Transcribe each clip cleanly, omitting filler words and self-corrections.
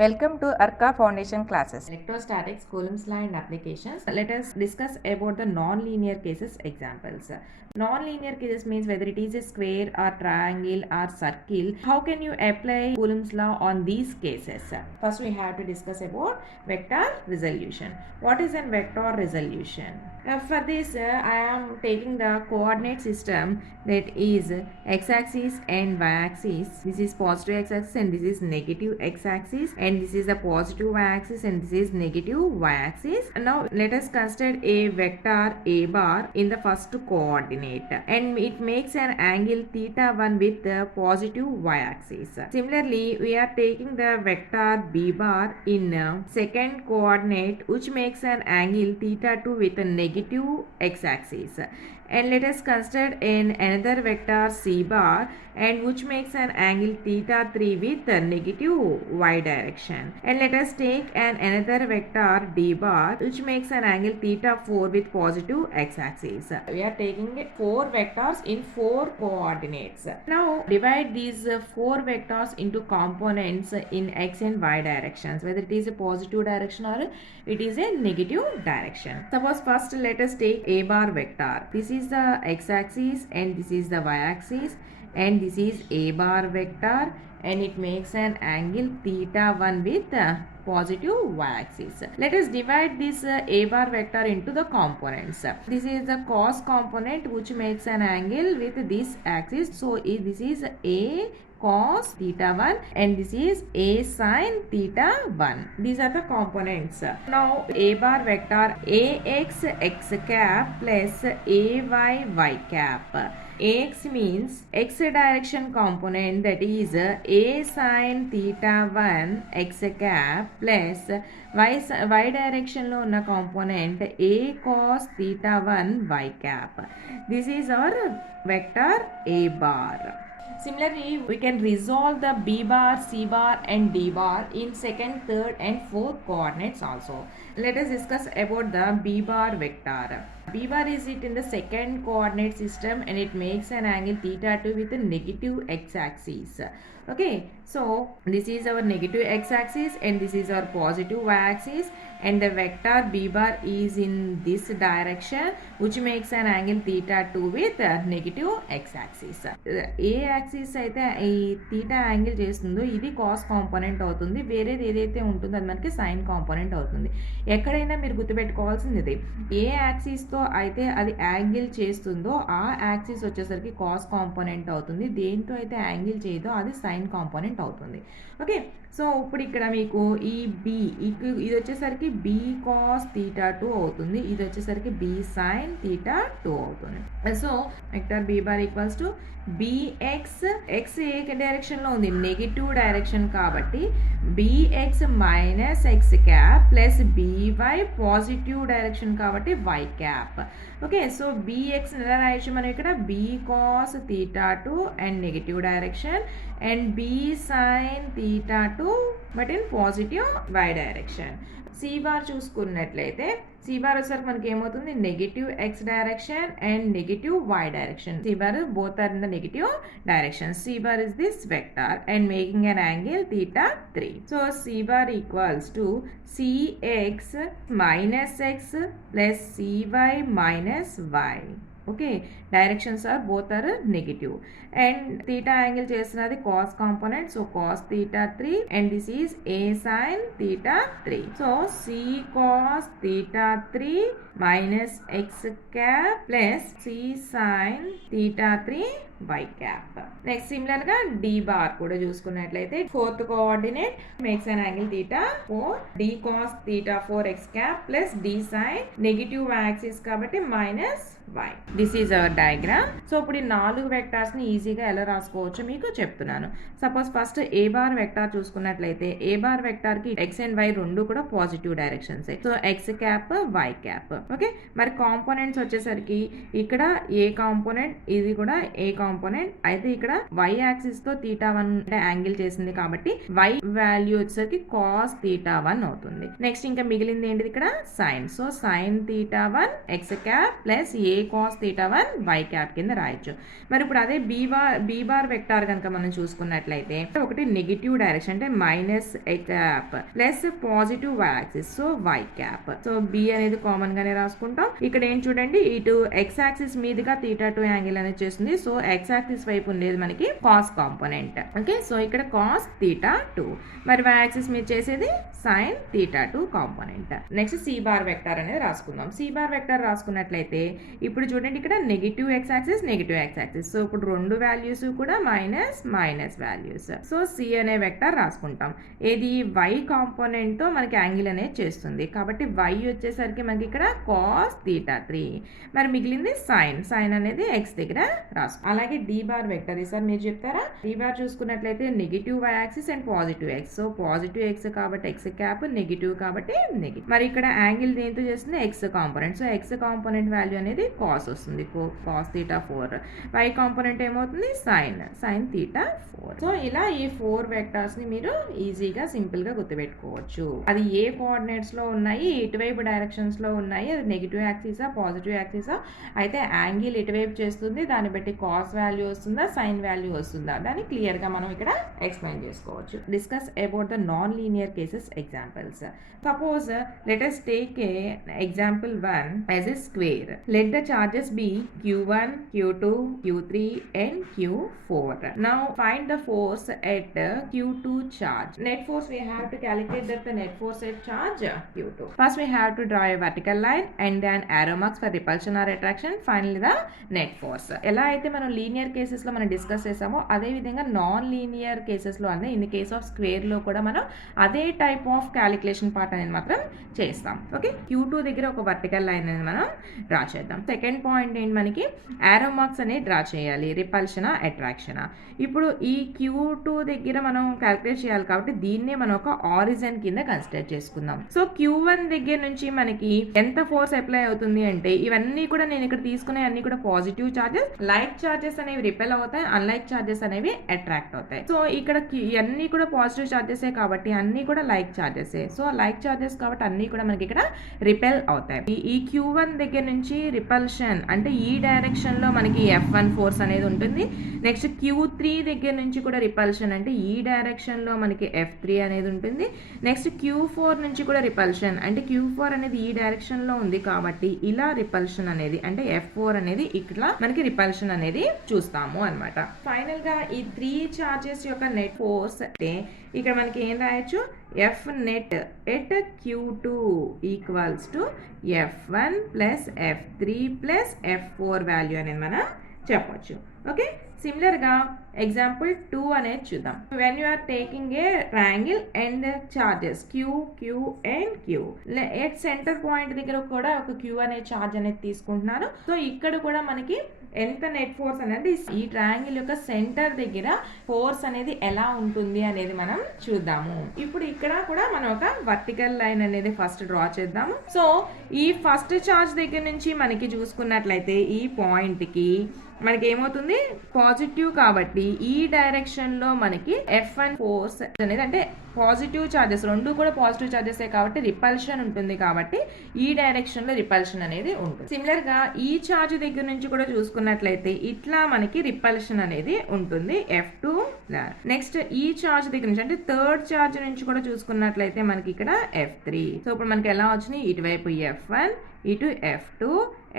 Welcome to Arka Foundation classes. Electrostatics, Coulomb's law and applications. Let us discuss about the non-linear cases examples. Non-linear cases means whether it is a square or triangle or circle. How can you apply Coulomb's law on these cases? First we have to discuss about vector resolution. What is a vector resolution? For this I am taking the coordinate system that is x-axis and y-axis. This is positive x-axis and this is negative x-axis, and this is the positive y-axis and this is negative y-axis. Now let us consider a vector a bar in the first coordinate, and it makes an angle theta 1 with the positive y-axis. Similarly, we are taking the vector b bar in second coordinate, which makes an angle theta 2 with a negative x-axis. And let us consider another vector c bar, and which makes an angle theta 3 with a negative y direction. And let us take another vector d bar, which makes an angle theta 4 with positive x-axis. We are taking 4 vectors in 4 coordinates. Now divide these 4 vectors into components in x and y directions, whether it is a positive direction or it is a negative direction. Suppose first let us take a bar vector. This is the x-axis and this is the y-axis, and this is a bar vector, and it makes an angle theta 1 with positive y-axis. Let us divide this a bar vector into the components. This is the cos component, which makes an angle with this axis. So this is a cos theta 1 and this is a sin theta 1. These are the components. Now a bar vector ax x cap plus ay y cap. Ax means x direction component, that is a sin theta 1 x cap plus y direction lo unna component a cos theta 1 y cap. This is our vector a bar. Similarly, we can resolve the b bar, c bar and d bar in second, third and fourth coordinates also. Let us discuss about the b bar vector. B bar is it in the second coordinate system, and it makes an angle theta 2 with a negative x-axis. Okay, so this is our negative x-axis and this is our positive y-axis, and the vector b bar is in this direction, which makes an angle theta 2 with negative x-axis. A axis అయితే ఈ theta angle చేస్తుందో ఇది cos component అవుతుంది, వేరేది ఏదైతే ఉంటుందో అది మనకి sin కాంపోనెంట్ అవుతుంది. ఎక్కడైనా మీరు గుర్తుపెట్టుకోవాల్సింది ఇది, ఏ యాక్సిస్తో అయితే అది యాంగిల్ చేస్తుందో ఆ యాక్సిస్ వచ్చేసరికి కాస్ కాంపోనెంట్ అవుతుంది, దేంతో అయితే యాంగిల్ చేయదో అది సైన్ కాంపోనెంట్ అవుతుంది. ఓకే, సో ఇప్పుడు ఇక్కడ మీకు ఈ బి ఇది వచ్చేసరికి బి కాస్ థీటా 2 అవుతుంది, ఇది వచ్చేసరికి బి సైన్ థీటా 2 అవుతుంది. So vector B bar equals to B X, X ఏ డైరెక్షన్లో ఉంది, నెగిటివ్ డైరెక్షన్ కాబట్టి B X minus X cap plus B Y positive direction కాబట్టి Y cap. Okay, so B X ఎలా రాయొచ్చు మనం ఇక్కడ, B cos theta 2 and negative direction, and B sine theta 2 but in positive Y direction. C bar చూసుకున్నట్లయితే C bar వచ్చేసరికి మనకి ఏమవుతుంది, negative X direction and negative Y direction. C bar both are in the negative direction. C bar is this vector and making an angle theta 3. So C bar equals to Cx minus x plus Cy minus y. Okay, directions are both are negative, and theta angle చేస్తున్నది cos component, so cos theta 3, and this is a sin theta 3. So C cos theta 3 minus x cap plus C sin theta 3 y cap. Next similar గా d bar కూడా చూసుకున్నట్లయితే fourth coordinate makes an angle theta 4, d cos theta 4 x cap plus d sin negative y axis కాబట్టి minus y. This is our diagram. So ఇప్పుడు ఈ 4 వెక్టార్స్ ని ఈజీగా ఎలా రాసుకోవచ్చో మీకు చెప్తున్నాను. సపోజ్ ఫస్ట్ ఏ బార్ వెక్టార్ చూసుకున్నట్లయితే ఏ బార్ వెక్టార్ కి x అండ్ y రెండు కూడా positive directions. So x cap y cap. Okay, మరి కాంపోనెంట్స్ వచ్చేసరికి ఇక్కడ ఏ కాంపోనెంట్, ఇది కూడా ఏ కాంపోనెంట్ కాంపోనెంట్. అయితే ఇక్కడ y యాక్సిస్ తో θ1 అంటే యాంగిల్ చేసింది కాబట్టి y వాల్యూ వచ్చేసరికి cos θ1 అవుతుంది. నెక్స్ట్ ఇంకా మిగిలింది ఏంటిది ఇక్కడ sin. So sin θ1 x cap plus a cos θ1 y cap కింద రాయొచ్చు. మరి ఇప్పుడు అదే b బార్ వెక్టార్ కనుక మనం చూసుకున్నట్లయితే ఒకటి నెగిటివ్ డైరెక్షన్ అంటే minus a cap plus positive y axis so y cap. So b అనేది కామన్ గానే రాసుకుంటాం. ఇక్కడ ఏం చూడండి ఇటు x యాక్సిస్ మీదుగా θ2 యాంగిల్ అనేది చేస్తుంది. సో x యాక్సిస్ వైపు ఉండేది మనకి cos కాంపోనెంట్. ఓకే, సో ఇక్కడ cos θ2 మరి y యాక్సిస్ మీద చేసేది sin θ2 component. Next c bar vector అనేది రాసుకుందాం. c బార్ వెక్టార్ రాసుకున్నట్లయితే ఇప్పుడు చూడండి ఇక్కడ negative x axis negative x axis. So ఇప్పుడు రెండు వాల్యూస్ కూడా minus minus values. So c అనే వెక్టార్ రాసుకుంటాం. ఏది y కాంపోనెంట్ తో మనకి యాంగిల్ అనేది చేస్తుంది కాబట్టి y వచ్చేసరికి మనకి ఇక్కడ cos θ3 మరి మిగిలింది sin అనేది x దగ్గర రాసు. అలాగే d బార్ వెక్టర్ ఈసారి మీరు చెప్తారా? d బార్ చూసుకున్నట్లయితే negative y axis and positive x. So positive x కాబట్టి x క్యాప్ నెగిటివ్ కాబట్టి నెగిటివ్. మరి ఇక్కడ యాంగిల్ దేంతో చేస్తుంది x component. So x component value అనేది cos వస్తుంది cos θ4. y కాంపోనెంట్ ఏమవుతుంది sin θ4. సో ఇలా ఈ 4 వెక్టర్స్ ని మీరు ఈజీగా సింపుల్ గా గుర్తుపెట్టుకోవచ్చు. అది ఏ కోఆర్డినేట్స్ లో ఉన్నాయి, ఎటువైపు డైరెక్షన్స్ లో ఉన్నాయి, అది నెగిటివ్ యాక్సిసా పాజిటివ్ యాక్సిసా, అయితే యాంగిల్ ఎటువైపు చేస్తుంది దాన్ని బట్టి కాస్ వాల్యూ వస్తుందా సైన్ వాల్యూ వస్తుందా దాన్ని క్లియర్ గా మనం ఇక్కడ ఎక్స్ప్లెయిన్ చేసుకోవచ్చు. Discuss about the non linear cases examples. Suppose let us take a example 1 as a square. Let the charges be q1, q2, q3 and q4. Now find the force at q2 charge. Net force we have to calculate that the net force at charge q2. First we have to draw a vertical line and then arrow marks for repulsion or attraction. Finally the net force. ఎలా అయితే మనం linear cases లో మనం డిస్కస్ చేసామో అదే విధంగా non linear cases లో అంటే in the case of square లో కూడా మనం అదే టైప్ ఆఫ్ క్యాలిక్యులేషన్ పార్ట్ అనేది మాత్రం చేస్తాం. ఓకే, q2 దగ్గర ఒక వర్టికల్ లైన్ అనేది మనం డ్రా చేద్దాం. సెకండ్ పాయింట్ ఏంటి మనకి ఆరో మార్క్స్ అనేది డ్రా చేయాలి. రిపల్షనా అట్రాక్షనా. ఇప్పుడు ఈ q2 దగ్గర మనం క్యాలిక్యులేట్ చేయాలి కాబట్టి దీన్నే మనం ఒక ఆరిజిన్ కింద కన్సిడర్ చేసుకుందాం. సో q1 దగ్గర నుంచి మనకి ఎంత ఫోర్స్ అప్లై అవుతుంది అంటే ఇవన్నీ కూడా నేను ఇక్కడ తీసుకునే అన్ని కూడా పాజిటివ్ చార్జెస్. లైక్ చార్జెస్ అనేవి రిపెల్ అవుతాయి, అన్లైక్ చార్జెస్ అనేవి అట్రాక్ట్ అవుతాయి. సో ఇక్కడ అన్ని కూడా పాజిటివ్ చార్జెసే కాబట్టి అన్ని కూడా లైక్ చార్జెసే. సో లైక్ చార్జెస్ కాబట్టి అన్ని కూడా మనకి ఇక్కడ రిపెల్ అవుతాయి. ఈ q1 దగ్గర నుంచి రిపల్షన్ అంటే ఈ డైరెక్షన్ లో మనకి F1 ఫోర్స్ అనేది ఉంటుంది. నెక్స్ట్ q3 దగ్గర నుంచి కూడా రిపల్షన్ అంటే ఈ డైరెక్షన్ లో మనకి F3 అనేది ఉంటుంది. నెక్స్ట్ q4 నుంచి కూడా రిపల్షన్ అంటే q4 అనేది ఈ డైరెక్షన్ లో ఉంది కాబట్టి ఇలా రిపల్షన్ అనేది అంటే F4 అనేది ఇక్కడ మనకి రిపల్షన్ అనేది చూస్తాము అన్నమాట. ఫైనల్ గా ఈ 3 చార్జెస్ యొక్క నెట్ ఫోర్స్ అంటే ఇక్కడ మనకి ఏం రాయొచ్చు F net at q2 equals to F1 plus F3 plus F4 value అనేది మనం చెప్పొచ్చు. ఓకే, సిమిలర్ గా ఎగ్జాంపుల్ 2 అనేది చూద్దాం. When you are taking a triangle and charges q q and q at centre point దగ్గర కూడా ఒక q అనే చార్జ్ అనేది తీసుకుంటున్నారు. సో ఇక్కడ కూడా మనకి ఎంత నెట్ ఫోర్స్ అనేది ఈ ట్రయాంగిల్ యొక్క సెంటర్ దగ్గర ఫోర్స్ అనేది ఎలా ఉంటుంది అనేది మనం చూద్దాము. ఇప్పుడు ఇక్కడ కూడా మనం ఒక వర్టికల్ లైన్ అనేది ఫస్ట్ డ్రా చేద్దాము. సో ఈ ఫస్ట్ చార్జ్ దగ్గర నుంచి మనకి చూసుకున్నట్లయితే ఈ పాయింట్ కి మనకి ఏమవుతుంది పాజిటివ్ కాబట్టి ఈ డైరెక్షన్ లో మనకి F1 ఫోర్స్ అనేది అంటే పాజిటివ్ చార్జెస్ రెండు కూడా పాజిటివ్ చార్జెస్ కాబట్టి రిపల్షన్ ఉంటుంది కాబట్టి ఈ డైరెక్షన్ లో రిపల్షన్ అనేది ఉంటుంది. సిమిలర్ గా ఈ చార్జ్ దగ్గర నుంచి కూడా చూసుకున్నట్లయితే ఇట్లా మనకి రిపల్షన్ అనేది ఉంటుంది F2. నెక్స్ట్ ఈ చార్జ్ దగ్గర నుంచి అంటే థర్డ్ చార్జ్ నుంచి కూడా చూసుకున్నట్లయితే మనకి ఇక్కడ F3. సో ఇప్పుడు మనకి ఎలా వచ్చినాయి ఇటువైపు F1 ఇటు F2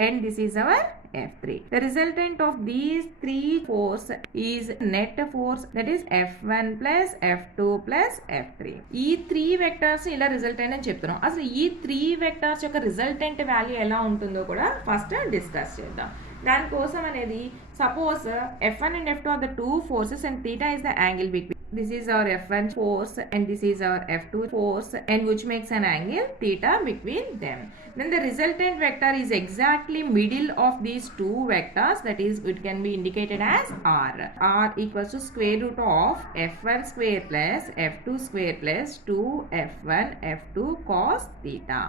and this is our F3. The resultant of these three force is net force that is F1 plus F2 plus F3. ఈ 3 వెక్టర్స్ ఇలా రిజల్టెంట్ అని చెప్తున్నాం. అసలు ఈ 3 వెక్టర్స్ యొక్క రిజల్టెంట్ వాల్యూ ఎలా ఉంటుందో కూడా ఫస్ట్ డిస్కస్ చేద్దాం. దానికోసం అనేది suppose F1 and F2 are the two forces and theta is the angle between. This is our F1 force and this is our F2 force and which makes an angle theta between them. Then the resultant vector is exactly middle of these two vectors, that is it can be indicated as R. R equals to square root of F1 square plus F2 square plus 2 F1 F2 cos theta.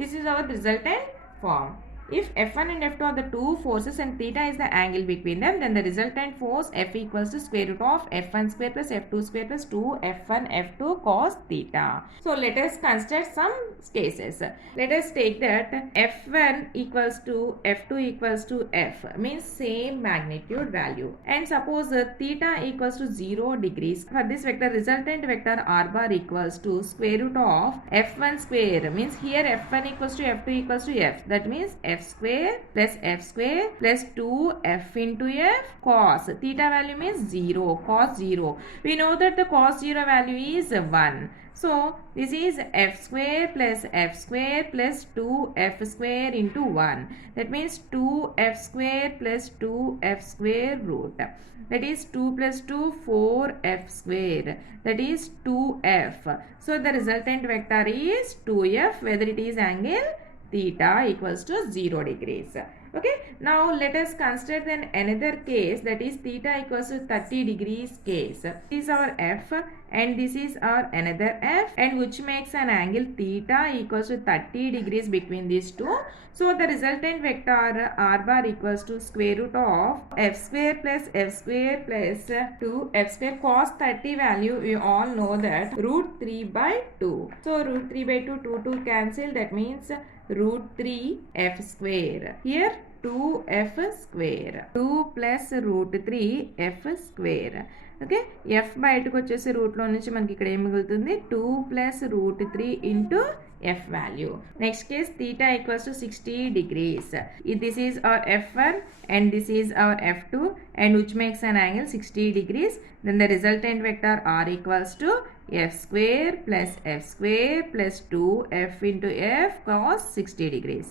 This is our resultant form. if F1 and F2 are the two forces and theta is the angle between them, then the resultant force F equals to square root of F1 square plus F2 square plus 2 F1 F2 cos theta. So let us consider some cases. Let us take that F1 equals to F2 equals to F, means same magnitude value, and suppose theta equals to 0 degrees. For this vector, resultant vector r bar equals to square root of F1 square, means here F1 equals to F2 equals to F, that means F square plus 2F into F cos theta value means 0, cos 0. We know that the cos 0 value is 1. So this is F square plus 2F square into 1. That means 2F square plus 2F square root. That is 2 plus 2, 4F square. That is 2F. So the resultant vector is 2F, whether it is angle theta equals to 0 degrees. Okay, now let us consider then another case, that is theta equals to 30 degrees case. This is our F and this is our another F, and which makes an angle theta equals to 30 degrees between these two. So the resultant vector r bar equals to square root of F square plus 2F square cos 30 value, we all know that root 3 by 2. So root 3 by 2 cancel, that means root 3 F square. Here 2F square. 2 plus root 3 F square. Okay, F బయటకు వచ్చేసి రూట్లో నుంచి మనకి ఇక్కడ ఏం మిగులుతుంది 2 plus root 3 into F value. Next case, theta equals to 60 degrees. If this is our F1 and this is our F2, and which makes an angle 60 degrees, then the resultant vector r equals to F square plus 2F into F cos 60 degrees.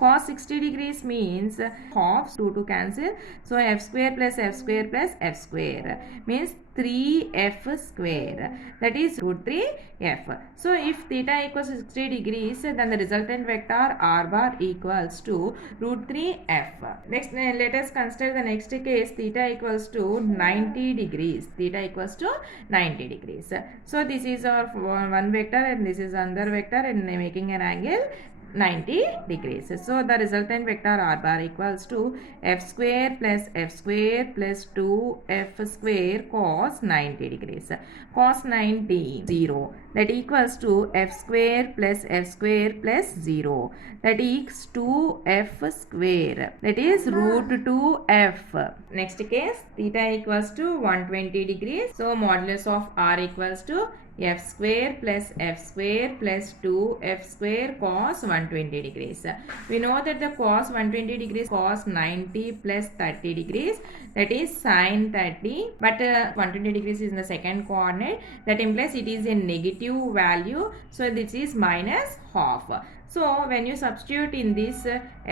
Cos 60 degrees means half, 2 cancel. So F square plus F square means 3F square, that is root 3F. So if theta equals 60 degrees, then the resultant vector r bar equals to root 3F. Next, let us consider the next case, theta equals to 90 degrees. Theta equals to 90 degrees. So this is our one vector and this is another vector, and making an angle 90 degrees. So the resultant vector r bar equals to F square plus 2F square cos 90 degrees. Cos 90, 0. That equals to F square plus 0. That equals 2F square. That is root 2F. Next case, theta equals to 120 degrees. So modulus of r equals to F square plus 2F square cos 120 degrees. We know that the cos 120 degrees cos 90 plus 30 degrees, that is sin 30, but 120 degrees is in the second coordinate, that implies it is a negative value, so this is minus half. So when you substitute in this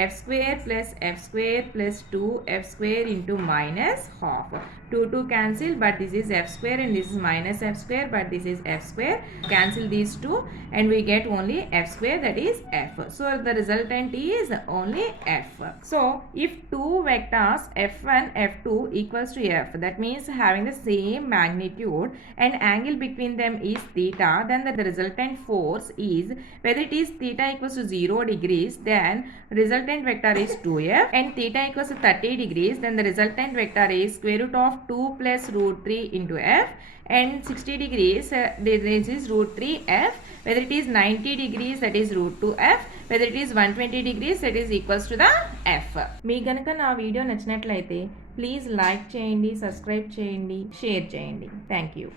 F square plus 2F square into minus half, 2 cancel, but this is F square and this is minus F square, but this is F square, cancel these two and we get only F square, that is F. So the resultant is only F. So if two vectors F1 F2 equals to F, that means having the same magnitude and angle between them is theta, then the resultant force is, whether it is theta equals to 0 degrees, then resultant vector is 2F, and theta equals to 30 degrees, then the resultant vector is square root of 2 plus root 3 into F, and 60 degrees this is root 3F, whether it is 90 degrees, that is root 2F, whether it is 120 degrees, that is equals to the F. మీ గనుక నా వీడియో నచ్చినట్లయితే please like చేయండి, సబ్స్క్రైబ్ చేయండి, షేర్ చేయండి. Thank you.